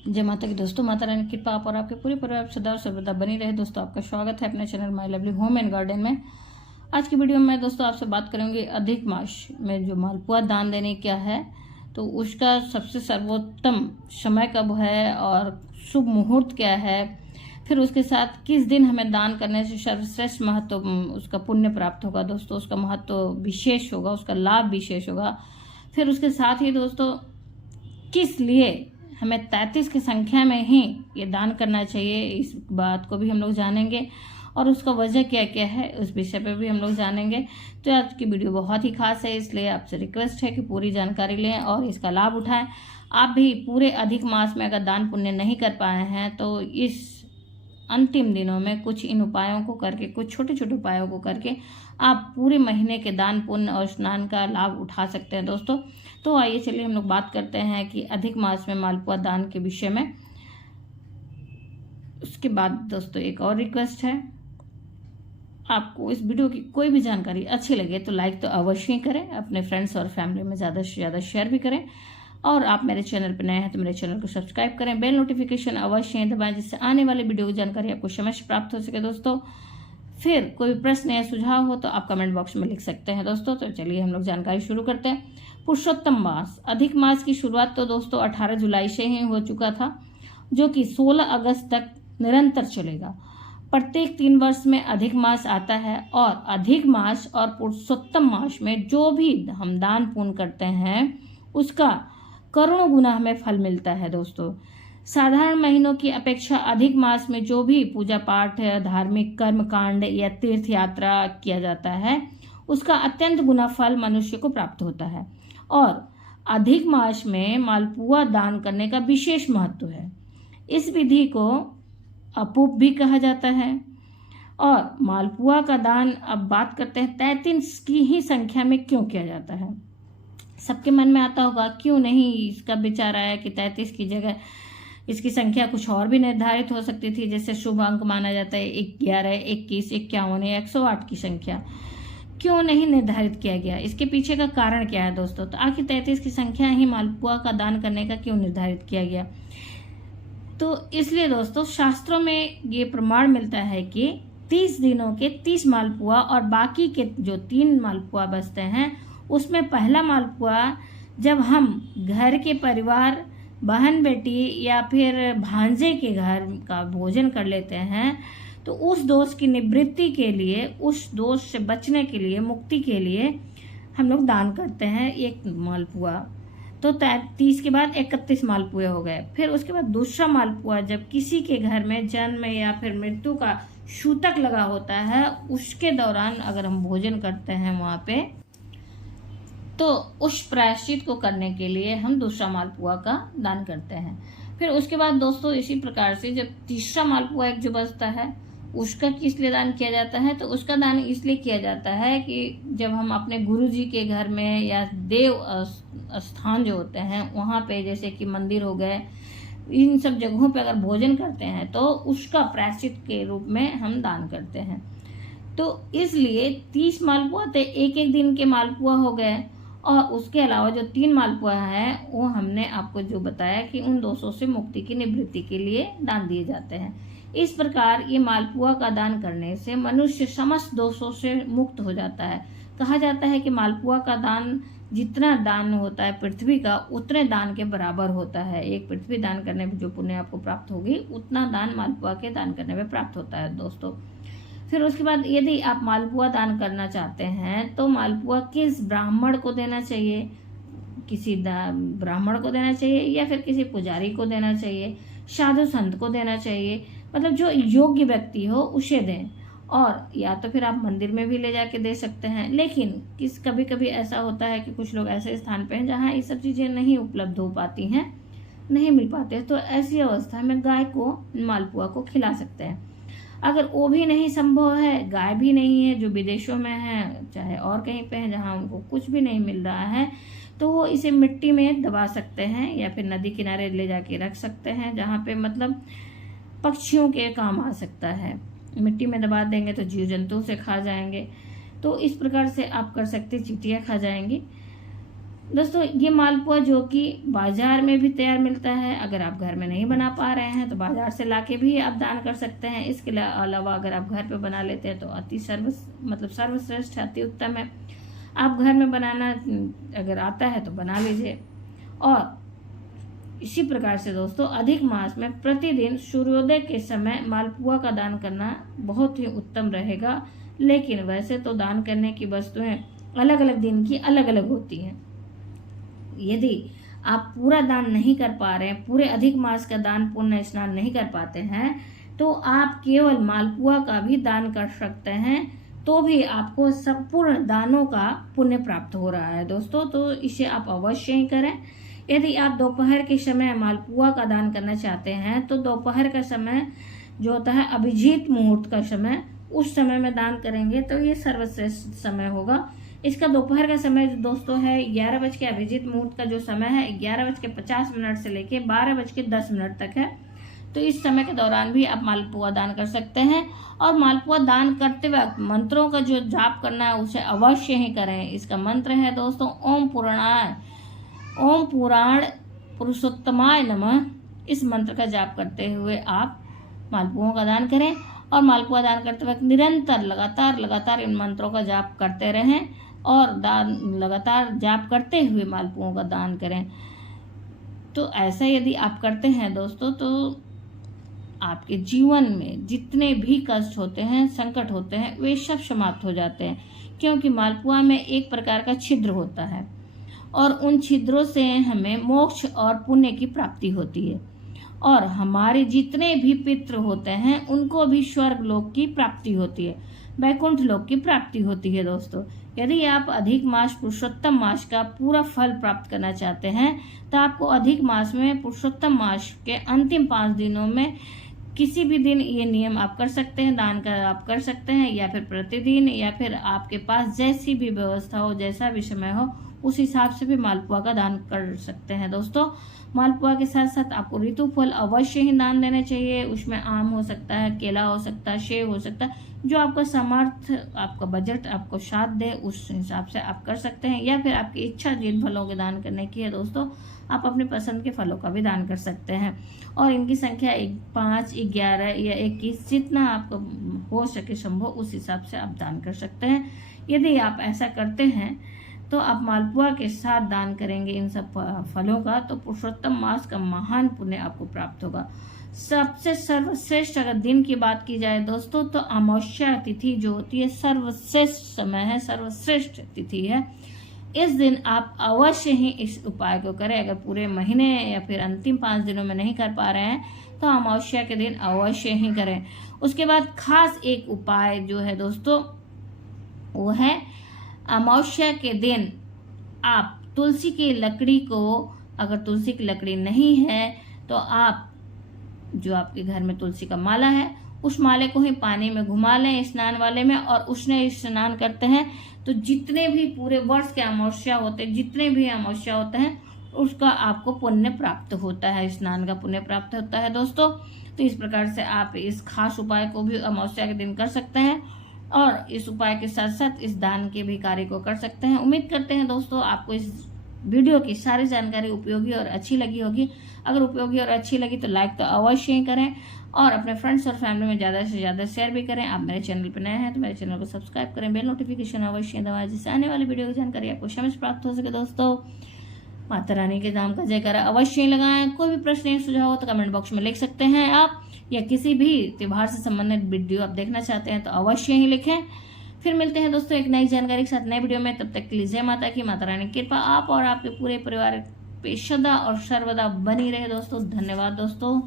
जय माता की दोस्तों, माता रानी की कृपा आप और आपके पूरे परिवार सदा और सर्वदा बनी रहे। दोस्तों, आपका स्वागत है अपने channel my lovely home and garden में। आज की वीडियो में मैं दोस्तों आपसे बात करूंगी अधिक मास में जो मालपुआ दान देने क्या है, तो उसका सबसे सर्वोत्तम समय कब है और शुभ मुहूर्त क्या है, फिर उसके साथ किस दिन हमें दान करने से सर्वश्रेष्ठ महत्व उसका पुण्य प्राप्त होगा। दोस्तों, उसका महत्व विशेष होगा, उसका लाभ विशेष होगा। फिर उसके साथ ही दोस्तों किस लिए हमें 33 की संख्या में ही ये दान करना चाहिए, इस बात को भी हम लोग जानेंगे और उसका वजह क्या क्या है उस विषय पर भी हम लोग जानेंगे। तो आज की वीडियो बहुत ही खास है, इसलिए आपसे रिक्वेस्ट है कि पूरी जानकारी लें और इसका लाभ उठाएं। आप भी पूरे अधिक मास में अगर दान पुण्य नहीं कर पाए हैं तो इस अंतिम दिनों में कुछ इन उपायों को करके, कुछ छोटे छोटे उपायों को करके आप पूरे महीने के दान पुण्य और स्नान का लाभ उठा सकते हैं। दोस्तों, तो आइए चलिए हम लोग बात करते हैं कि अधिक मास में मालपुआ दान के विषय में। उसके बाद दोस्तों एक और रिक्वेस्ट है, आपको इस वीडियो की कोई भी जानकारी अच्छी लगे तो लाइक तो अवश्य ही करें, अपने फ्रेंड्स और फैमिली में ज़्यादा से ज़्यादा शेयर भी करें। और आप मेरे चैनल पर नए हैं तो मेरे चैनल को सब्सक्राइब करें, बेल नोटिफिकेशन अवश्य ही दबाएं, जिससे आने वाली वीडियो की जानकारी आपको समय से प्राप्त हो सके। दोस्तों, फिर कोई प्रश्न या सुझाव हो तो आप कमेंट बॉक्स में लिख सकते हैं। दोस्तों, तो चलिए हम लोग जानकारी शुरू करते हैं। पुरुषोत्तम मास, अधिक मास की शुरुआत तो दोस्तों 18 जुलाई से ही हो चुका था, जो कि 16 अगस्त तक निरंतर चलेगा। प्रत्येक 3 वर्ष में अधिक मास आता है और अधिक मास और पुरुषोत्तम मास में जो भी हम दान पुण्य करते हैं उसका करोड़ों गुना हमें फल मिलता है। दोस्तों, साधारण महीनों की अपेक्षा अधिक मास में जो भी पूजा पाठ, धार्मिक कर्म कांड या तीर्थ यात्रा किया जाता है उसका अत्यंत गुना फल मनुष्य को प्राप्त होता है। और अधिक मास में मालपुआ दान करने का विशेष महत्व है। इस विधि को अपूप भी कहा जाता है। और मालपुआ का दान अब बात करते हैं 33 की ही संख्या में क्यों किया जाता है। सबके मन में आता होगा क्यों नहीं इसका विचार आया कि 33 की जगह इसकी संख्या कुछ और भी निर्धारित हो सकती थी, जैसे शुभ अंक माना जाता है 11, 21, 51 या 108 की संख्या क्यों नहीं निर्धारित किया गया। इसके पीछे का कारण क्या है दोस्तों। तो आखिर 33 की संख्या ही मालपुआ का दान करने का क्यों निर्धारित किया गया। तो इसलिए दोस्तों शास्त्रों में ये प्रमाण मिलता है कि 30 दिनों के 30 मालपुआ और बाकी के जो 3 मालपुआ बचते हैं उसमें पहला मालपुआ जब हम घर के परिवार, बहन बेटी या फिर भांजे के घर का भोजन कर लेते हैं तो उस दोष की निवृत्ति के लिए, उस दोष से बचने के लिए, मुक्ति के लिए हम लोग दान करते हैं एक मालपुआ। तो 30 के बाद 31 मालपुए हो गए। फिर उसके बाद दूसरा मालपुआ जब किसी के घर में जन्म या फिर मृत्यु का सूतक लगा होता है उसके दौरान अगर हम भोजन करते हैं वहाँ पे, तो उस प्रायश्चित को करने के लिए हम दूसरा मालपुआ का दान करते हैं। फिर उसके बाद दोस्तों इसी प्रकार से जब तीसरा मालपुआ एक जो बचता है उसका किस लिए दान किया जाता है, तो उसका दान इसलिए किया जाता है कि जब हम अपने गुरु जी के घर में या देव स्थान जो होते हैं वहाँ पे, जैसे कि मंदिर हो गए, इन सब जगहों पे अगर भोजन करते हैं तो उसका प्रायश्चित के रूप में हम दान करते हैं। तो इसलिए 30 मालपुआ तो एक एक दिन के मालपुआ हो गए और उसके अलावा जो 3 मालपुआ हैं वो हमने आपको जो बताया कि उन दोषों से मुक्ति की निवृत्ति के लिए दान दिए जाते हैं। इस प्रकार ये मालपुआ का दान करने से मनुष्य समस्त दोषों से मुक्त हो जाता है। कहा जाता है कि मालपुआ का दान जितना दान होता है पृथ्वी का उतने दान के बराबर होता है। एक पृथ्वी दान करने में जो पुण्य आपको प्राप्त होगी उतना दान मालपुआ के दान करने में प्राप्त होता है। दोस्तों, फिर उसके बाद यदि आप मालपुआ दान करना चाहते हैं तो मालपुआ किस ब्राह्मण को देना चाहिए, किसी ब्राह्मण को देना चाहिए या फिर किसी पुजारी को देना चाहिए, साधु संत को देना चाहिए, मतलब जो योग्य व्यक्ति हो उसे दें। और या तो फिर आप मंदिर में भी ले जाके दे सकते हैं। लेकिन कभी कभी ऐसा होता है कि कुछ लोग ऐसे स्थान पे हैं जहाँ ये सब चीज़ें नहीं उपलब्ध हो पाती हैं, नहीं मिल पाते हैं, तो ऐसी अवस्था में गाय को मालपुआ को खिला सकते हैं। अगर वो भी नहीं संभव है, गाय भी नहीं है, जो विदेशों में है चाहे और कहीं पे है जहाँ उनको कुछ भी नहीं मिल रहा है, तो वो इसे मिट्टी में दबा सकते हैं या फिर नदी किनारे ले जाके रख सकते हैं जहाँ पे मतलब पक्षियों के काम आ सकता है। मिट्टी में दबा देंगे तो जीव जंतु से खा जाएंगे, तो इस प्रकार से आप कर सकते, चींटियाँ खा जाएंगी। दोस्तों ये मालपुआ जो कि बाजार में भी तैयार मिलता है, अगर आप घर में नहीं बना पा रहे हैं तो बाजार से लाके भी आप दान कर सकते हैं। इसके अलावा अगर आप घर पे बना लेते हैं तो अति सर्वश्रेष्ठ है, अति उत्तम है। आप घर में बनाना अगर आता है तो बना लीजिए। और इसी प्रकार से दोस्तों अधिक मास में प्रतिदिन सूर्योदय के समय मालपुआ का दान करना बहुत ही उत्तम रहेगा। लेकिन वैसे तो दान करने की वस्तुएं अलग अलग दिन की अलग अलग होती हैं। यदि आप पूरा दान नहीं कर पा रहे हैं, पूरे अधिक मास का दान पुण्य स्नान नहीं कर पाते हैं, तो आप केवल मालपुआ का भी दान कर सकते हैं, तो भी आपको संपूर्ण दानों का पुण्य प्राप्त हो रहा है दोस्तों। तो इसे आप अवश्य ही करें। यदि आप दोपहर के समय मालपुआ का दान करना चाहते हैं तो दोपहर का समय जो होता है अभिजीत मुहूर्त का समय, उस समय में दान करेंगे तो ये सर्वश्रेष्ठ समय होगा। इसका दोपहर का समय दोस्तों है 11 बज के, अभिजीत मुहूर्त का जो समय है 11:50 से लेके 12:10 तक है। तो इस समय के दौरान भी आप मालपुआ दान कर सकते हैं। और मालपुआ दान करते वक्त मंत्रों का जो जाप करना है उसे अवश्य ही करें। इसका मंत्र है दोस्तों ओम पुराण पुरुषोत्तमाय नमः। इस मंत्र का जाप करते हुए आप मालपुओं का दान करें। और मालपुआ दान करते वक्त निरंतर लगातार इन मंत्रों का जाप करते रहें और लगातार जाप करते हुए मालपुओं का दान करें। तो ऐसा यदि आप करते हैं दोस्तों तो आपके जीवन में जितने भी कष्ट होते हैं, संकट होते हैं, वे सब समाप्त हो जाते हैं। क्योंकि मालपुआ में एक प्रकार का छिद्र होता है और उन छिद्रों से हमें मोक्ष और पुण्य की प्राप्ति होती है। और हमारे जितने भी पितृ होते हैं उनको भी स्वर्ग लोक की प्राप्ति होती है, वैकुंठ लोक की प्राप्ति होती है दोस्तों। यदि आप अधिक मास पुरुषोत्तम मास का पूरा फल प्राप्त करना चाहते हैं तो आपको अधिक मास में पुरुषोत्तम मास के अंतिम 5 दिनों में किसी भी दिन ये नियम आप कर सकते हैं, दान का आप कर सकते हैं, या फिर प्रतिदिन, या फिर आपके पास जैसी भी व्यवस्था हो, जैसा भी समय हो, उस हिसाब से भी मालपुआ का दान कर सकते हैं दोस्तों। मालपुआ के साथ साथ आपको ऋतु फल अवश्य ही दान देने चाहिए। उसमें आम हो सकता है, केला हो सकता है, सेब हो सकता है, जो आपका सामर्थ्य, आपका बजट आपको साथ दे उस हिसाब से आप कर सकते हैं। या फिर आपकी इच्छा जिन फलों के दान करने की है दोस्तों, आप अपनी पसंद के फलों का भी दान कर सकते हैं। और इनकी संख्या 5, 11 या 21 जितना आपको हो सके संभव उस हिसाब से आप दान कर सकते हैं। यदि आप ऐसा करते हैं तो आप मालपुआ के साथ दान करेंगे इन सब फलों का, तो पुरुषोत्तम मास का महान पुण्य आपको प्राप्त होगा। सबसे सर्वश्रेष्ठ अगर दिन की बात की जाए दोस्तों तो अमावस्या तिथि जो होती है सर्वश्रेष्ठ समय है, सर्वश्रेष्ठ तिथि है। इस दिन आप अवश्य ही इस उपाय को करें। अगर पूरे महीने या फिर अंतिम 5 दिनों में नहीं कर पा रहे हैं तो अमावस्या के दिन अवश्य ही करें। उसके बाद खास एक उपाय जो है दोस्तों वो है अमावस्या के दिन आप तुलसी की लकड़ी को, अगर तुलसी की लकड़ी नहीं है तो आप जो आपके घर में तुलसी का माला है उस माले को ही पानी में घुमा लें स्नान वाले में, और उसने स्नान करते हैं तो जितने भी पूरे वर्ष के अमावस्या होते हैं, जितने भी अमावस्या होते हैं, उसका आपको पुण्य प्राप्त होता है, स्नान का पुण्य प्राप्त होता है दोस्तों। तो इस प्रकार से आप इस खास उपाय को भी अमावस्या के दिन कर सकते हैं और इस उपाय के साथ साथ इस दान के भी कार्य को कर सकते हैं। उम्मीद करते हैं दोस्तों आपको इस वीडियो की सारी जानकारी उपयोगी और अच्छी लगी होगी। अगर उपयोगी और अच्छी लगी तो लाइक तो अवश्य ही करें और अपने फ्रेंड्स और फैमिली में ज़्यादा से ज़्यादा शेयर भी करें। आप मेरे चैनल पर नए हैं तो मेरे चैनल को सब्सक्राइब करें, बेल नोटिफिकेशन अवश्य दबाएं जिससे आने वाली वीडियो की जानकारी आपको समय से प्राप्त हो सके दोस्तों। माता रानी के नाम का जयकारा अवश्य ही लगाएं। कोई भी प्रश्न या सुझाव हो तो कमेंट बॉक्स में लिख सकते हैं आप, या किसी भी त्योहार से संबंधित वीडियो आप देखना चाहते हैं तो अवश्य ही लिखें। फिर मिलते हैं दोस्तों एक नई जानकारी के साथ नए वीडियो में। तब तक के लिए जय माता की, माता रानी की कृपा आप और आपके पूरे परिवार पे सदा और सर्वदा बनी रहे दोस्तों। धन्यवाद दोस्तों।